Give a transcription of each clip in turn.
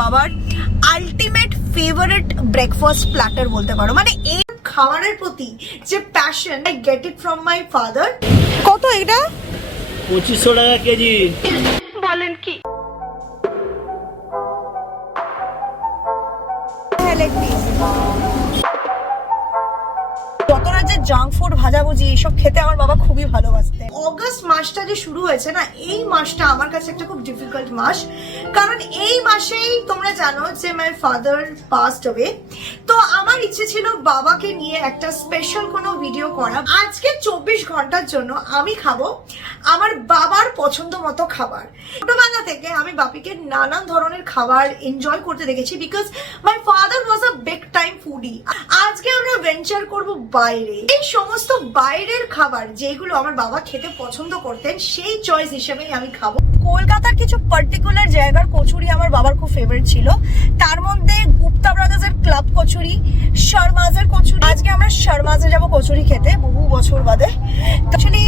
বাবার ultimate favourite breakfast platter বলতে পারো। মানে এই খাবারের প্রতি যে passion, I get it from my father. কত এটা? 2500 টাকা কেজি। বলেন কি? হ্যাঁ, লেগ পিস। যত রাজ্যের জাঙ্ক ফুড, ভাজাভুজি এসব খেতে আমার বাবা খুবই ভালোবাসতেন। অগস্ট মাসটা যে শুরু হয়েছে না, এই মাসটা আমার কাছে একটা খুব ডিফিকাল্ট মাস, কারণ এই মাসেই তোমরা জানো যে মাই ফাদার পাসড অ্যাওয়ে। তো আমার ইচ্ছে ছিল বাবাকে নিয়ে একটা স্পেশাল কোনো ভিডিও করা। আজকে 24 ঘন্টার জন্য আমি খাবো আমার বাবার পছন্দ মতো খাবার। ছোটবেলা থেকে আমি বাপিকে নানান ধরনের খাবার এনজয় করতে দেখেছি, because my father was a big time foodie. আজকে আমরা ভেঞ্চার করব বাইরে। এই সমস্ত বাইরের খাবার যেগুলো আমার বাবা খেতে পছন্দ করতেন, সেই চয়েস হিসেবেই আমি খাবো। কলকাতার কিছু পার্টিকুলার জায়গার কচুরি আমার বাবার খুব ফেভারিট ছিল, তার মধ্যে গুপ্তা ব্রাদার্সের ক্লাব কচুরি, শর্মাজের কচুরি। আজকে আমরা শর্মাজে যাবো কচুরি খেতে, বহু বছর বাদে। অ্যাকচুয়ালি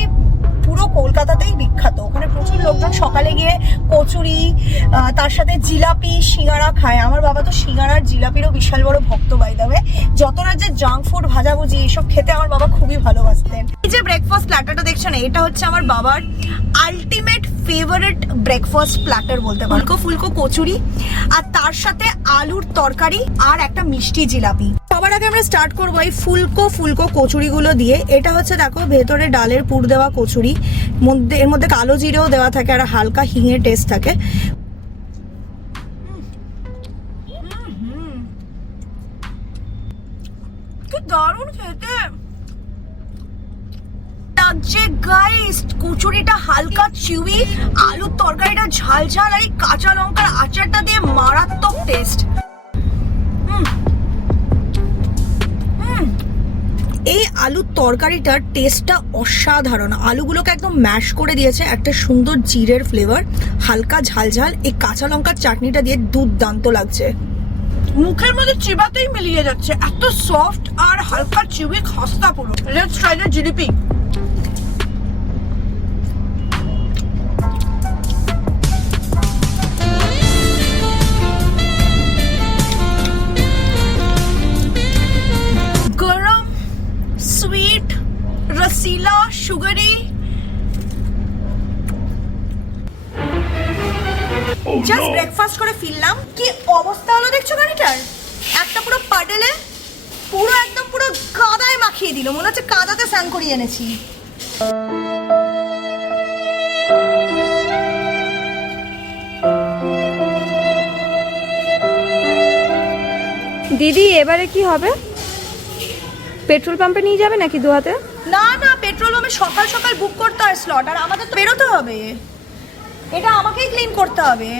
পুরো কলকাতাতেই বিখ্যাত, ওখানে প্রচুর লোকজন সকালে গিয়ে কচুরি, তার সাথে জিলাপি, সিঙ্গারা খায়। আমার বাবা তো সিঙ্গারার জিলাপিরও বিশাল বড় ভক্ত, বাই দ্য ওয়ে। যত রাজ্যের জাঙ্ক ফুড, ভাজাভুজি এসব খেতে আমার বাবা খুবই ভালোবাসতেন। এই যে ব্রেকফাস্ট প্ল্যাটারটা দেখছো না, এটা হচ্ছে আমার বাবার আলটিমেট ফেভারিট ব্রেকফাস্ট প্ল্যাটার বলতে পারো। ফুলকো ফুলকো কচুরি আর তার সাথে আলুর তরকারি আর একটা মিষ্টি জিলাপি। সবার আগে আমরা স্টার্ট করবো এই ফুলকো ফুলকো কচুরিগুলো দিয়ে। এটা হচ্ছে দেখো ভেতরে ডালের পুর দেওয়া কচুরি, এর মধ্যে কালো জিরেও দেওয়া থাকে আর হালকা হিঙের টেস্ট থাকে। কি দারুণ খেতে লাগছে গাইস। কচুরিটা হালকা চিউই, আলুর তরকারিটা ঝাল ঝাল আর এই কাঁচা লঙ্কার আচারটা দিয়ে মারাত্মক টেস্ট। এই আলুর তরকারিটার টেস্টটা অসাধারণ। আলুগুলোকে একদম ম্যাশ করে দিয়েছে, একটা সুন্দর জিরের ফ্লেভার, হালকা ঝাল ঝাল, এই কাঁচা লঙ্কার চাটনিটা দিয়ে দুর্দান্ত লাগছে। মুখের মধ্যে চিবাতেই মিলিয়ে যাচ্ছে, এত সফট আর হালকা চিউই খাস্তা পুরো। Let's try the jalebi. গরম, সুইট, রসিলা, সুগারি। জাস্ট ব্রেকফাস্ট করে ফিরলাম, কি অবস্থা হলো দেখছো গাড়িটার। একটা পুরো পাটেলে পুরো একদম পুরো কাদায় মাখিয়ে দিল, মনে হচ্ছে কাদাতে স্নান করিয়ে এনেছি। দিদি এবারে কি হবে? পেট্রোল পাম্পে নিয়ে যাবে নাকি দু হাতে? না না, পেট্রোল পাম্পে সকাল সকাল বুক করতে হয় স্লট, আর আমাদের তো বেরোতে হবে, এটা আমাকেই ক্লিন করতে হবে।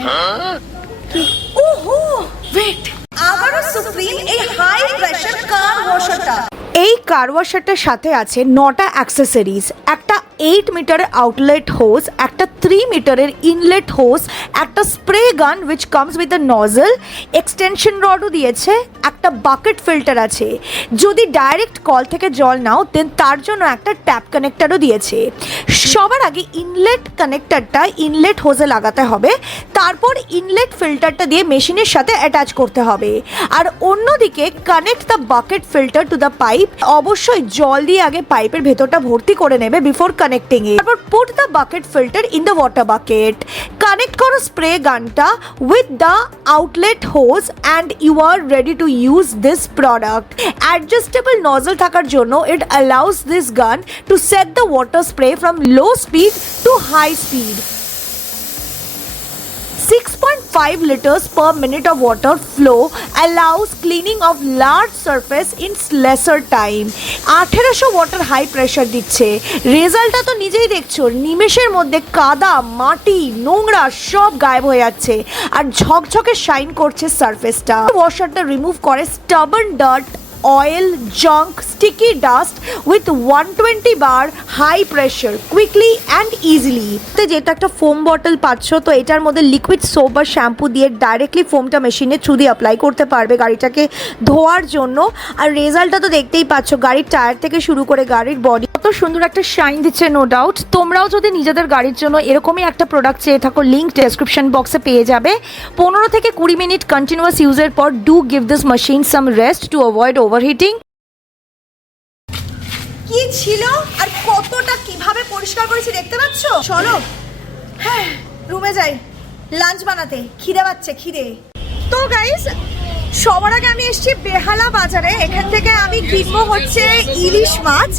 ওহো ওয়েট, আবারও সুপ্রিম এই হাই প্রেসার কার ওয়াশারটা। এই কার ওয়াশারটার সাথে আছে 9টা অ্যাক্সেসরিজ, একটা 8 মিটারের আউটলেট হোজ, একটা 3 মিটারের ইনলেট হোজ, একটা spray gun which comes with the nozzle, extension রডও দিয়েছে, একটা বাকেট ফিল্টার আছে। যদি ডাইরেক্ট কল থেকে জল নাও দেন তার জন্য একটা ট্যাপ কানেক্টারও দিয়েছে। সবার আগে ইনলেট কানেক্টারটা ইনলেট হোজে লাগাতে হবে, তারপর ইনলেট ফিল্টারটা দিয়ে মেশিনের সাথে অ্যাটাচ করতে হবে, আর অন্যদিকে connect the bucket filter to the pipe. অবশ্যই জল দিয়ে আগে পাইপের ভেতরটা ভর্তি করে নেবে বিফোর কানেক্টিং ইট। তারপর put the bucket filter in the water bucket, connect করো স্প্রে গানটা with the outlet hose and you are ready to use this product. Adjustable nozzle থাকার জন্য it allows this gun to set the water spray from low speed to high speed. 6.5 liters per minute of water flow allows cleaning of large surface in lesser time. 1800 water high pressure দিচ্ছে। রেজাল্টটা তো নিজেই দেখছো, নিমেষের মধ্যে কাদা, মাটি, নোংরা সব গায়েব হয়ে যাচ্ছে আর ঝকঝকে শাইন করছে সারফেসটা। ওয়াশারটা রিমুভ করে stubborn dirt, oil, junk, sticky dust with 120 bar high pressure quickly and easily. তো যেটা একটা ফোম বটল পাচ্ছ, তো এটার মধ্যে লিকুইড সোপ বা শ্যাম্পু দিয়ে ডাইরেক্টলি ফোমটা মেশিনের থ্রু দিয়ে অ্যাপ্লাই করতে পারবে গাড়িটাকে ধোয়ার জন্য। আর রেজাল্টটা তো দেখতেই পাচ্ছ, গাড়ির টায়ার থেকে শুরু করে গাড়ির বডি, কত সুন্দর একটা শাইন দিচ্ছে নো ডাউট। তোমরাও যদি নিজেদের গাড়ির জন্য এরকমই একটা প্রোডাক্ট চেয়ে থাকো, লিঙ্ক ডেসক্রিপশন বক্সে পেয়ে যাবে। 15 থেকে 20 মিনিট কন্টিনিউয়াস ইউজের পর do give this machine some rest to avoid overheating. কি ছিল আর কতটা কিভাবে পরিষ্কার করেছি দেখতে পাচ্ছ। চলো হ্যাঁ রুমে যাই লাঞ্চ বানাতে, খিদে পাচ্ছে খিদে। তো গাইস সবার আগে আমি এসেছি বেহালা বাজারে। এখান থেকে আমি কিনবো হচ্ছে ইলিশ মাছ,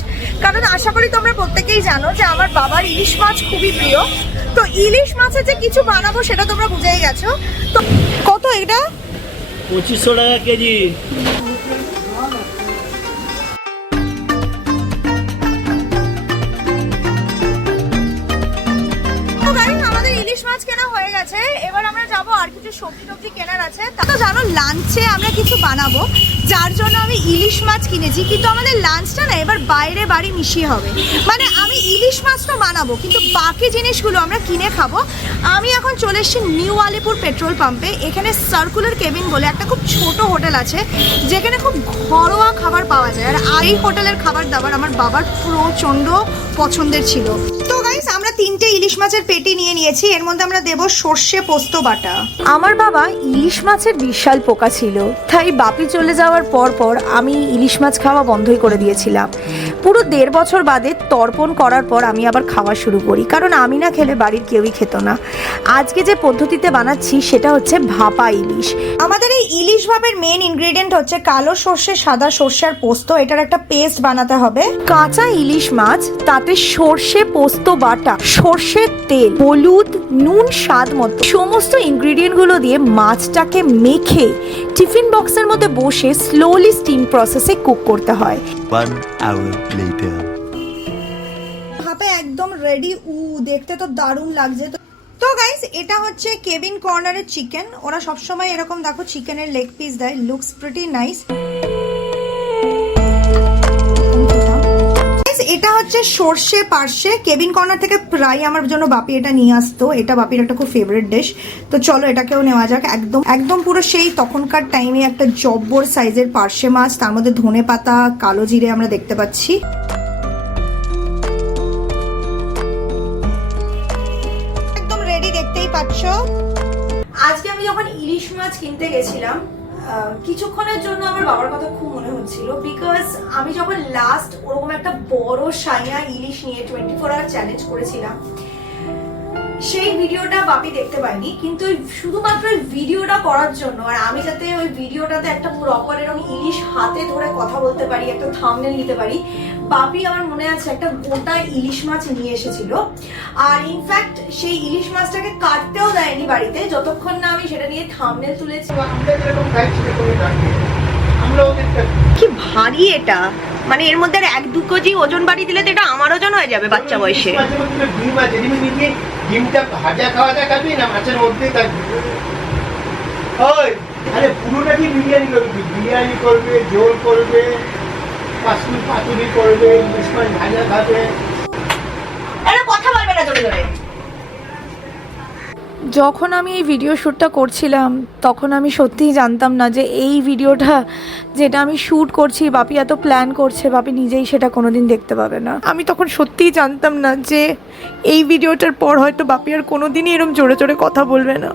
কারণ আশা করি তোমরা প্রত্যেকেই জানো যে আমার বাবার ইলিশ মাছ খুবই প্রিয়। তো ইলিশ মাছে যে কিছু বানাবো সেটা তোমরা বুঝেই গেছো। তো কত এটা? 2500 টাকা কেজি। আমাদের ইলিশ মাছ কেনা হয়ে গেছে, এবার আমরা যাবো আর কিছু সবজি টবজি কেনার আছে। তা তো জানো লাঞ্চে আমরা কিছু বানাবো, যার জন্য আমি ইলিশ মাছ কিনেছি। কিন্তু আমাদের লাঞ্চটা না এবার বাইরে বাড়ি মিশিয়ে হবে, মানে আমি ইলিশ মাছটা বানাবো কিন্তু বাকি জিনিসগুলো আমরা কিনে খাবো। আমি এখন চলে এসেছি নিউ আলিপুর পেট্রোল পাম্পে। এখানে সার্কুলার কেবিন বলে একটা খুব ছোট হোটেল আছে, যেখানে খুব ঘরোয়া খাবার পাওয়া যায়। আর এই হোটেলের খাবার দাবার আমার বাবার প্রচণ্ড পছন্দের ছিল। তো গাইস আমরা 3টে ইলিশ মাছের পেটি নিয়ে নিয়েছি, এর মধ্যে আমরা দেবো সর্ষে পোস্ত বাটা। আমার বাবা ইলিশ মাছের বিশাল পোকা ছিল, তাই বাপি চলে যাওয়ার পর আমি ইলিশ মাছ খাওয়া বন্ধই করে দিয়েছিলাম। পুরো 1.5 বছর বাদে তর্পণ করার পর আমি আবার খাওয়া শুরু করি, কারণ আমি না খেলে বাড়ির কেউই খেত না। আজকে যে পদ্ধতিতে বানাচ্ছি সেটা হচ্ছে ভাপা ইলিশ। আমাদের এই ইলিশ ভাপের মেন ইনগ্রেডিয়েন্ট হচ্ছে কালো সর্ষে, সাদা সর্ষে আর পোস্ত। এটার একটা পেস্ট বানাতে হবে। কাঁচা ইলিশ মাছ, তাতে সর্ষে পোস্ত বাটা, সর্ষের তেল, হলুদ, নুন স্বাদ মতো সমস্ত ইনগ্রেডিয়েন্টগুলো দিয়ে মাছটাকে মেখে টিফিন বক্সের মধ্যে বসে স্লোলি স্টিম প্রসেসে কুক করতে হয়। 1 hour later. ভাপে একদম রেডি। দেখতে তো দারুণ লাগছে। তো গাইস এটা হচ্ছে কেবিন কর্নারের চিকেন। ওরা সবসময় এরকম দেখো চিকেনের লেগ পিস দেয়, লুকস প্রিটি নাইস। এটা হচ্ছে সর্ষে পার্শে। কেবিন কর্নার থেকে প্রায় আমার জন্য বাপি এটা নিয়ে আসতো, এটা বাপির একটা খুব ফেভারিট ডিশ। তো চলো এটাকেও নেওয়া যাক। একদম একদম পুরো সেই তখনকার টাইমে একটা জব্বর সাইজের পার্শে মাছ, তার মধ্যে ধনে পাতা, কালো জিরে আমরা দেখতে পাচ্ছি। একদম রেডি, দেখতেই পাচ্ছ। আজকে আমি যখন ইলিশ মাছ কিনতে গেছিলাম, কিছুক্ষণের জন্য আমার বাবার কথা খুব মনে হচ্ছিল, বিকজ আমি যখন লাস্ট ওরকম একটা বড় সাইয়া ইলিশ নিয়ে 24 আওয়ার চ্যালেঞ্জ করেছিলাম, সেই ভিডিওটা বাপি দেখতে পাইনি। কিন্তু শুধুমাত্র ওই ভিডিওটা করার জন্য, আর আমি যাতে ওই ভিডিওটাতে একটা প্রপার এরকম ইলিশ হাতে ধরে কথা বলতে পারি, একটা থাম্বনেল নিতে পারি, বাপি আমার মনে আছে একটা গোটা ইলিশ মাছ নিয়ে এসেছিল। আর ইনফ্যাক্ট সেই ইলিশ মাছটাকে কাটতেও দেয়নি বাড়িতে, যতক্ষণ না আমি সেটা নিয়ে থাম্বনেল তুলেছি। কি ভারী এটা, মানে এর মধ্যে 1-2 কেজি ওজন বাড়ি দিলে তো এটা আমার ওজন হয়ে যাবে বাচ্চা বয়সে। ডিমটা ভাজা খাওয়া দেখাবি না মাছের মধ্যে থাকবে। ওই আরে পুরোটা কি বিরিয়ানি করবি? বিরিয়ানি করবে, ঝোল করবে, পাতুরি করবে, ইলিশ মাছ ভাজা খাবে। আরে কথা বলবে না জোরে জোরে। যখন আমি এই ভিডিও শ্যুটটা করছিলাম তখন আমি সত্যিই জানতাম না যে এই ভিডিওটা যেটা আমি শ্যুট করছি বাপি এত প্ল্যান করছে, বাপি নিজেই সেটা কোনোদিন দেখতে পাবে না। আমি তখন সত্যিই জানতাম না যে এই ভিডিওটার পর হয়তো বাপি আর কোনোদিনই এরকম জোরে জোরে কথা বলবে না।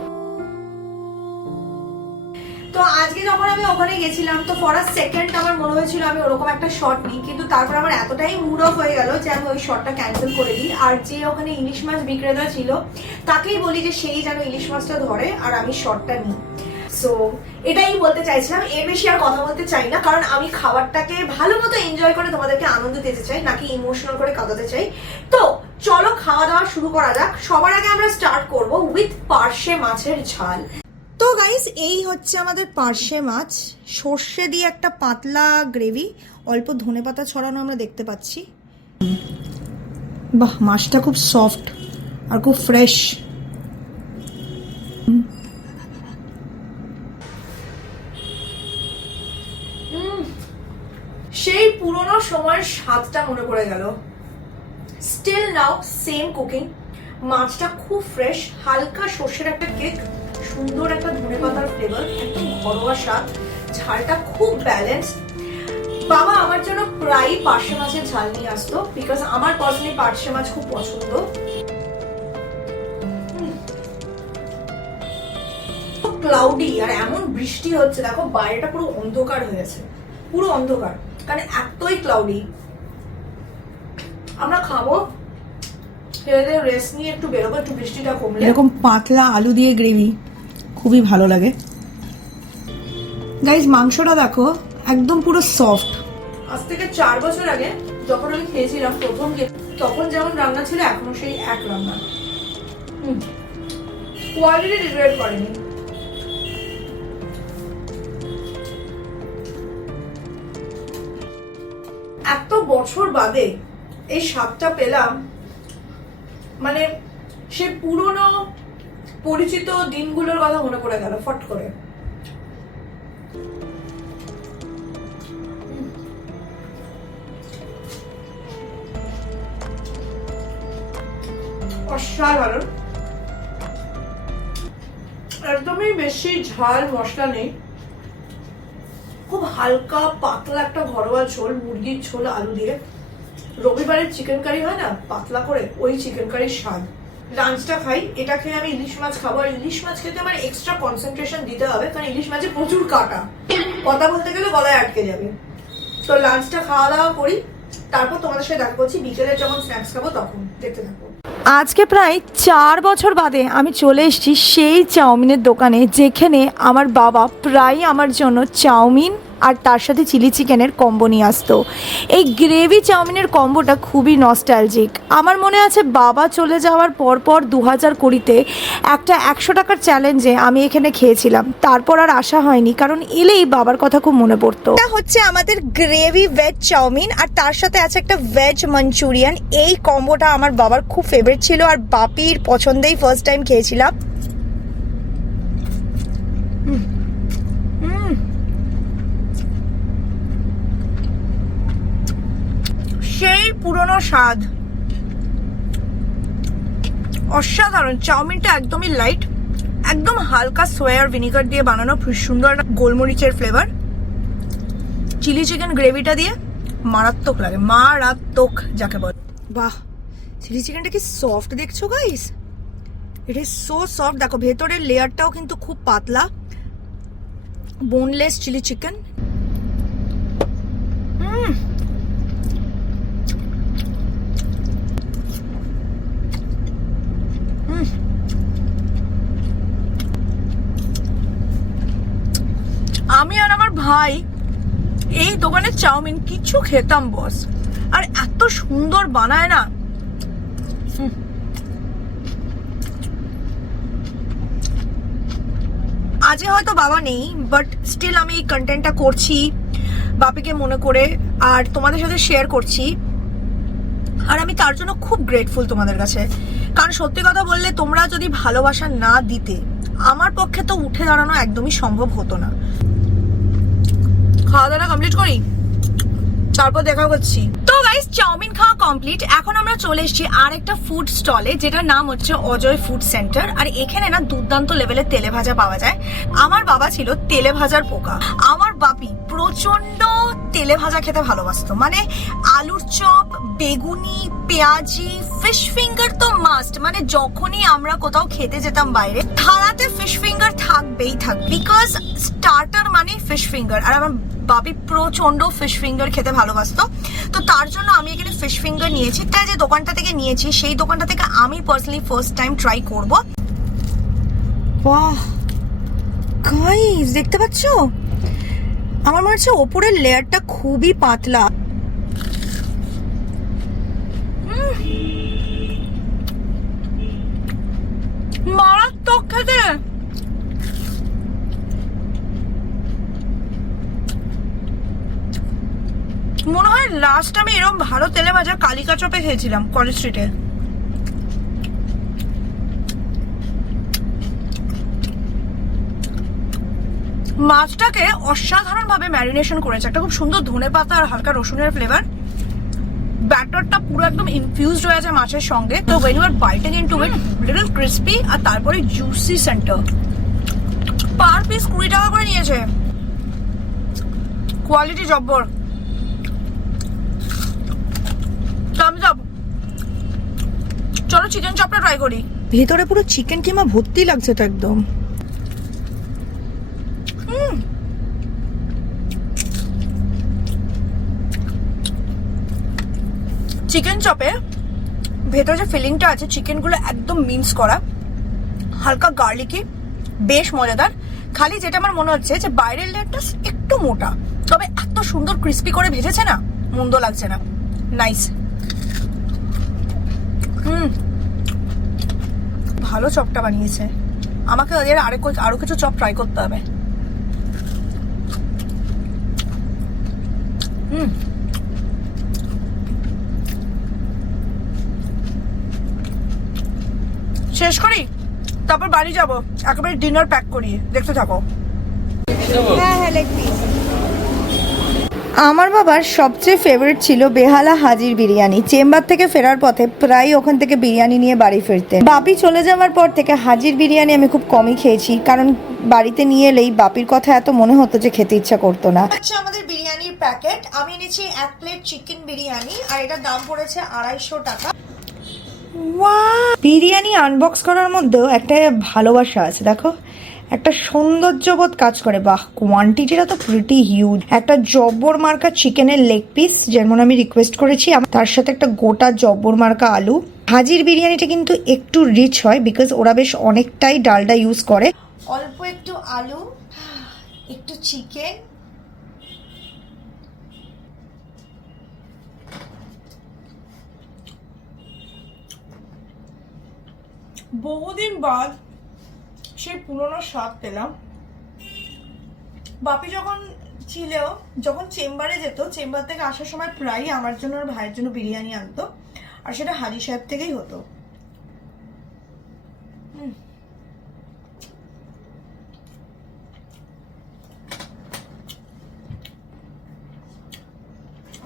তো আজকে যখন আমি ওখানে গেছিলাম তো ফর আ সেকেন্ড আমার মনে হয়েছিল আমি ওরকম একটা শট নিই, কিন্তু তারপর আমার এতটাই মুড অফ হয়ে গেল যে আমি ওই শটটা ক্যান্সেল করে দিই। আর যে ওখানে ইলিশ মাছ বিক্রেতা ছিল তাকেই বলি যে সেই যেন ইলিশ মাছটা ধরে আর আমি শটটা নিই। সো এটাই বলতে চাইছিলাম, এর বেশি আর কথা বলতে চাই না, কারণ আমি খাবারটাকে ভালো মতো এনজয় করে তোমাদেরকে আনন্দ দিতে চাই, নাকি ইমোশনাল করে কাঁদাতে চাই। তো চলো খাওয়া দাওয়া শুরু করা যাক। সবার আগে আমরা স্টার্ট করব উইথ পার্শে মাছের ঝাল। তো গাইস এই হচ্ছে আমাদের পার্শে মাছ, সর্ষে দিয়ে একটা পাতলা গ্রেভি, অল্প ধনেপাতা ছড়ানো আমরা দেখতে পাচ্ছি। বাহ, মাছটা খুব সফট আর খুব ফ্রেশ। সেই পুরনো সময়ের স্বাদটা মনে পড়ে গেল। Still now same cooking. মাছটা খুব ফ্রেশ, হালকা সর্ষের একটা কেক, সুন্দর একটা ধনেপাতার ফ্লেভার, একদম ঘরোয়া স্বাদ, ঝালটা খুব ব্যালেন্স। বাবা আমার জন্য প্রায় পার্শে মাছের ঝাল নিয়ে আসতো, বিকজ আমার পার্সোনালি পার্শে মাছ খুব পছন্দ। ক্লাউডি আর এমন বৃষ্টি হচ্ছে, দেখো বাইরেটা পুরো অন্ধকার হয়েছে, পুরো অন্ধকার, কারণ এতই ক্লাউডি। আমরা খাবো, রেস্ট নিয়ে একটু বেরোবো, একটু বৃষ্টিটা কমলে। এরকম পাতলা আলু দিয়ে গ্রেভি খুবই ভালো লাগে। গাইজ মাংসটা দেখো একদম পুরো সফট। আজ থেকে 4 বছর আগে যখন আমি খেয়েছিলাম প্রথম, তখন যেমন রান্না ছিল এখনো সেই এক রান্না, কোয়ালিটি ডিগ্রেড করেনি। এত বছর বাদে এই স্বাদটা পেলাম, মানে সে পুরনো পরিচিত দিনগুলোর কথা মনে পড়ে গেল ফট করে। অসাধারণ, একদমই বেশি ঝাল মশলা নেই, খুব হালকা পাতলা একটা ঘরোয়া ঝোল, মুরগির ঝোল আলু দিয়ে। রবিবারের চিকেন কারি হয় না পাতলা করে, ওই চিকেন কারির স্বাদ। লাঞ্চটা খাই, এটা খেয়ে আমি ইলিশ মাছ খাবো। আর ইলিশ মাছ খেতে আমার এক্সট্রা কনসেন্ট্রেশন দিতে হবে, কারণ ইলিশ মাছে প্রচুর কাটা, কথা বলতে গেলে গলায় আটকে যাবে। তো লাঞ্চটা খাওয়া দাওয়া করি, তারপর তোমাদের সাথে দেখা করছি বিকেলে যখন স্ন্যাক্স খাবো তখন। দেখতে থাকো। আজকে প্রায় 4 বছর বাদে আমি চলে এসেছি সেই চাউমিনের দোকানে, যেখানে আমার বাবা প্রায় আমার জন্য চাউমিন আর তার সাথে চিলি চিকেনের কম্বো নিয়ে আসতো। এই গ্রেভি চাউমিনের কম্বোটা খুবই নস্টালজিক। আমার মনে আছে বাবা চলে যাওয়ার পরপর 2020-তে একটা 100 টাকার চ্যালেঞ্জে আমি এখানে খেয়েছিলাম, তারপর আর আসা হয়নি, কারণ এলেই বাবার কথা খুব মনে পড়তো। এটা হচ্ছে আমাদের গ্রেভি ভেজ চাউমিন, আর তার সাথে আছে একটা ভেজ মাঞ্চুরিয়ান। এই কম্বোটা আমার বাবার খুব ফেভারিট ছিল, আর বাপির পছন্দেই ফার্স্ট টাইম খেয়েছিলাম। সেই পুরনো স্বাদ, অসাধারণ। চাউমিনটা একদমই লাইট, একদম হালকা সোয়া ভিনিগার দিয়ে বানানো, খুব সুন্দর একটা গোলমরিচের ফ্লেভার। চিলি চিকেন গ্রেভিটা দিয়ে মারাত্মক লাগে, মারাত্মক যাকে বলে। বাহ, চিলি চিকেনটা কি সফট দেখছো guys, it is so soft. দেখো ভেতরের লেয়ারটাও কিন্তু খুব পাতলা, বোনলেস চিলি চিকেন। আমি আর আমার ভাই এই দোকানের চাউমিন কিছু খেতাম বস, আর এত সুন্দর বানায় না। আজকে হয়তো বাবা নেই, বাট স্টিল আমি এই কন্টেন্টটা করছি বাপিকে মনে করে, আর তোমাদের সাথে শেয়ার করছি। আর আমি তার জন্য খুব গ্রেটফুল তোমাদের কাছে, কারণ সত্যি কথা বললে তোমরা যদি ভালোবাসা না দিতে আমার পক্ষে তো উঠে দাঁড়ানো একদমই সম্ভব হতো না। খাওয়া দাওয়া কমপ্লিট করি, তারপর দেখা করছি। তো গাইস চাউমিন খাওয়া কমপ্লিট, এখন আমরা চলে এসেছি আর একটা ফুড স্টলে, যেটার নাম হচ্ছে অজয় ফুড সেন্টার। আর এখানে না দুর্দান্ত লেভেলের তেলে ভাজা পাওয়া যায়। আমার বাবা ছিল তেলে ভাজার পোকা। আমার বাপি প্রচন্ড তেলে ভাজা খেতে ভালোবাসতো, মানে আলুর চপ, বেগুনি, পেঁয়াজি, ফিশ ফিঙ্গার তো মাস্ট। মানে যখনই আমরা কোথাও খেতে যেতাম বাইরে, থালাতে ফিশ ফিঙ্গার থাকবেই থাকবে, বিকজ স্টার্টার মানে ফিশ ফিঙ্গার। আর আমার বাপি প্রচন্ড ফিশ ফিঙ্গার খেতে ভালোবাসতো, তো তার জন্য আমি এখানে ফিশ ফিঙ্গার নিয়েছি। তাই যে দোকানটা থেকে নিয়েছি সেই দোকানটা থেকে আমি পার্সোনালি ফার্স্ট টাইম ট্রাই করব। বাহ গাইস, দেখতে পাচ্ছ আমার মনে হচ্ছে ওপরের লেয়ারটা খুবই পাতলা। মারাত্মক খেতে। মনে হয় লাস্ট আমি এরকম ভালো তেলে ভাজা কালিকা চপে খেয়েছিলাম কলেজ স্ট্রিটে। মাছটাকে অসাধারণ ভাবে ম্যারিনেশন করেছে, একটা খুব সুন্দর ধনেপাতা আর হালকা রসুনের ফ্লেভার। ব্যাটারটা পুরো একদম ইনফিউজড হয়ে আছে মাছের সঙ্গে। তো when you are biting into it, little crispy, আর তারপরে জুসি সেন্টার। পার পিস 20 টাকা করে নিয়েছে, কোয়ালিটি জব্বর। Thums up. চলো চিকেন চপটা ট্রাই করি। ভেতরে পুরো চিকেন কিমা ভর্তি লাগছে তো একদম। চিকেন চপে ভেতরে যে ফিলিংটা আছে, চিকেনগুলো একদম মিন্স করা, হালকা গার্লিকি, বেশ মজাদার। খালি যেটা আমার মনে হচ্ছে যে বাইরের লেয়ারটা একটু মোটা, তবে এত সুন্দর ক্রিস্পি করে ভেজেছে না, মন্দ লাগছে না। নাইস। ভালো চপটা বানিয়েছে। আমাকে এর আরো কিছু চপ ট্রাই করতে হবে। শেষ করি, তারপর বাড়ি যাব, একেবারে ডিনার প্যাক করি, দেখতে থাকো। হ্যাঁ হ্যাঁ, লেগ পিস। আমার বাবার সবচেয়ে ফেভারিট ছিল বেহালা হাজির বিরিয়ানি। চেম্বার থেকে ফেরার পথে প্রায় ওখান থেকে বিরিয়ানি নিয়ে বাড়ি ফিরতেন। বাপি চলে যাওয়ার পর থেকে হাজির বিরিয়ানি আমি খুব কমই খেয়েছি, কারণ বাড়িতে নিয়ে এলেই বাপির কথা এত মনে হতো যে খেতে ইচ্ছা করতো না। আচ্ছা, আমাদের বিরিয়ানির প্যাকেট। আমি এনেছি 1 প্লেট চিকেন বিরিয়ানি, আর এটার দাম পড়েছে 250 টাকা। বিরিয়ানি আনবক্স করার মধ্যেও একটা ভালোবাসা আছে, দেখো, একটা সৌন্দর্যবোধ কাজ করে। বাহ, কোয়ান্টিটিটা তো প্রিটি হিউজ। একটা জব্বর মার্কা চিকেনের লেগ পিস, যেমন আমি রিকোয়েস্ট করেছি, তার সাথে একটা গোটা জব্বর মার্কা আলু। হাজির বিরিয়ানিটা কিন্তু একটু রিচ হয়, বিকজ ওরা বেশ অনেকটাই ডালডা ইউজ করে। অল্প একটু আলু, একটু চিকেন, বহুদিন বাদ সেই পুরনো স্বাদ পেলাম। বাপি যখন চেম্বারে যেত, চেম্বার থেকে আসার সময় প্রায়ই আমার জন্য আর ভাইয়ের জন্য বিরিয়ানি আনতো, আর সেটা হাজি সাহেব থেকেই হতো।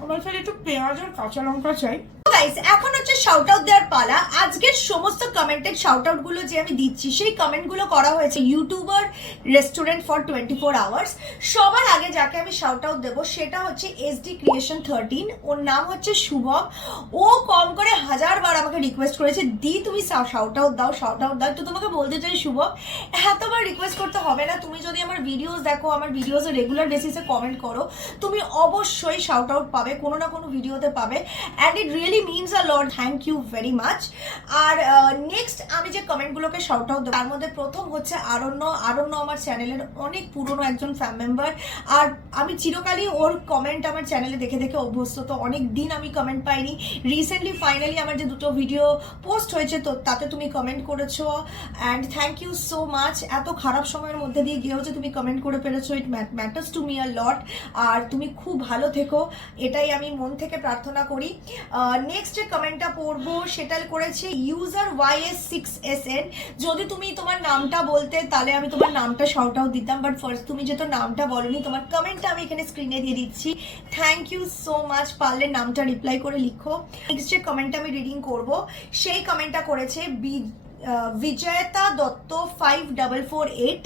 আমার সাথে একটু পেঁয়াজ আর কাঁচা লঙ্কা চাই। গাইস, এখন হচ্ছে শাউট আউট দেওয়ার পালা। আজকের সমস্ত কমেন্টেড শাউট আউট গুলো যে আমি দিচ্ছি, সেই কমেন্ট গুলো করা হয়েছে ইউটিউবার রেস্টুরেন্ট ফর 24 আওয়ার্স। সবার আগে যাকে আমি শাউট আউট দেবো সেটা হচ্ছে SD Creation 13। ওর নাম হচ্ছে শুভম। ও কম করে 1000 বার আমাকে রিকোয়েস্ট করেছে, দি তুমি শাউট আউট দাও, শাউট আউট দাও। তো তোমাকে বলতে চাই শুভম, এতবার রিকোয়েস্ট করতে হবে না। তুমি যদি আমার ভিডিওস দেখো, আমার ভিডিওসে রেগুলার বেসিসে কমেন্ট করো, তুমি অবশ্যই শাউট আউট পাবে, কোনো না কোনো ভিডিওতে পাবে। And it really means a lot. Thank you very much. আর নেক্সট আমি যে কমেন্টগুলোকে শাউট আউট দেবো, তার মধ্যে প্রথম হচ্ছে আরণ্য। আমার চ্যানেলের অনেক পুরনো একজন ফ্যান মেম্বার, আর আমি চিরকালই ওর কমেন্ট আমার চ্যানেলে দেখে দেখে অভ্যস্ত। তো অনেক দিন আমি কমেন্ট পাইনি। রিসেন্টলি ফাইনালি আমার যে 2টো ভিডিও পোস্ট হয়েছে, তো তাতে তুমি কমেন্ট করেছো, and thank you so much. এত খারাপ সময়ের মধ্যে দিয়ে গিয়েও যে তুমি কমেন্ট করে পেরেছো, it matters to me a lot. আর তুমি খুব ভালো থেকো, এটাই আমি মন থেকে প্রার্থনা করি। নেক্সট যে কমেন্টটা পড়বো সেটা করেছে ইউজার YS6SN। যদি তুমি তোমার নামটা বলতে, তাহলে আমি তোমার নামটা শাউট আউট দিতাম, বাট ফার্স্ট তুমি যেহেতু নামটা বলনি, তোমার কমেন্টটা আমি এখানে স্ক্রিনে দিয়ে দিচ্ছি। Thank you so much. পারলে নামটা রিপ্লাই করে লিখো। নেক্সট যে কমেন্টটা আমি রিডিং করব, সেই কমেন্টটা করেছে বিজয়তা দত্ত 5448।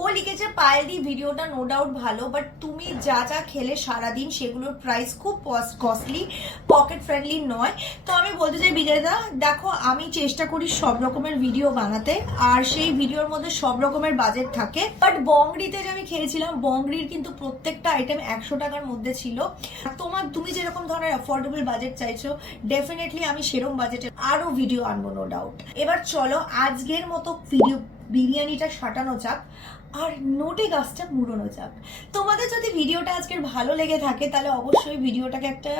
ও লিখেছে, পায়েলদি ভিডিওটা নো ডাউট ভালো, বাট তুমি যা যা খেলে সারাদিন সেগুলোর প্রাইস খুব কস্টলি, পকেট ফ্রেন্ডলি নয়। তো আমি বলতে চাই বিজয়দা, দেখো, আমি চেষ্টা করি সব রকমের ভিডিও বানাতে, আর সেই ভিডিওর মধ্যে সব রকমের বাজেট থাকে। বাট বংরিতে যে আমি খেয়েছিলাম, বংরির কিন্তু প্রত্যেকটা আইটেম 100 টাকার মধ্যে ছিল। তুমি যেরকম ধরনের অ্যাফোর্ডেবল বাজেট চাইছো, ডেফিনেটলি আমি সেরকম বাজেটের আরো ভিডিও আনবো, নো ডাউট। এবার চলো আজকের মতো বিরিয়ানিটা সাটানো যাক, আর নোটে গাছটা মুড়ানো যাক। তোমাদের যদি ভিডিওটা আজকের ভালো লেগে থাকে, তাহলে অবশ্যই ভিডিওটাকে একটা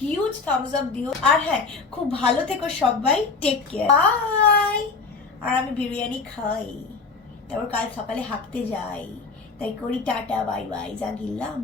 হিউজ থামস আপ দিও। আর হ্যাঁ, খুব ভালো থেকো সবাই, টেক কেয়ার, বাই। আর আমি বিরিয়ানি খাই, তারপর কাল সকালে হাঁটতে যাই, তাই করি টাটা বাই বাই, যা গিললাম।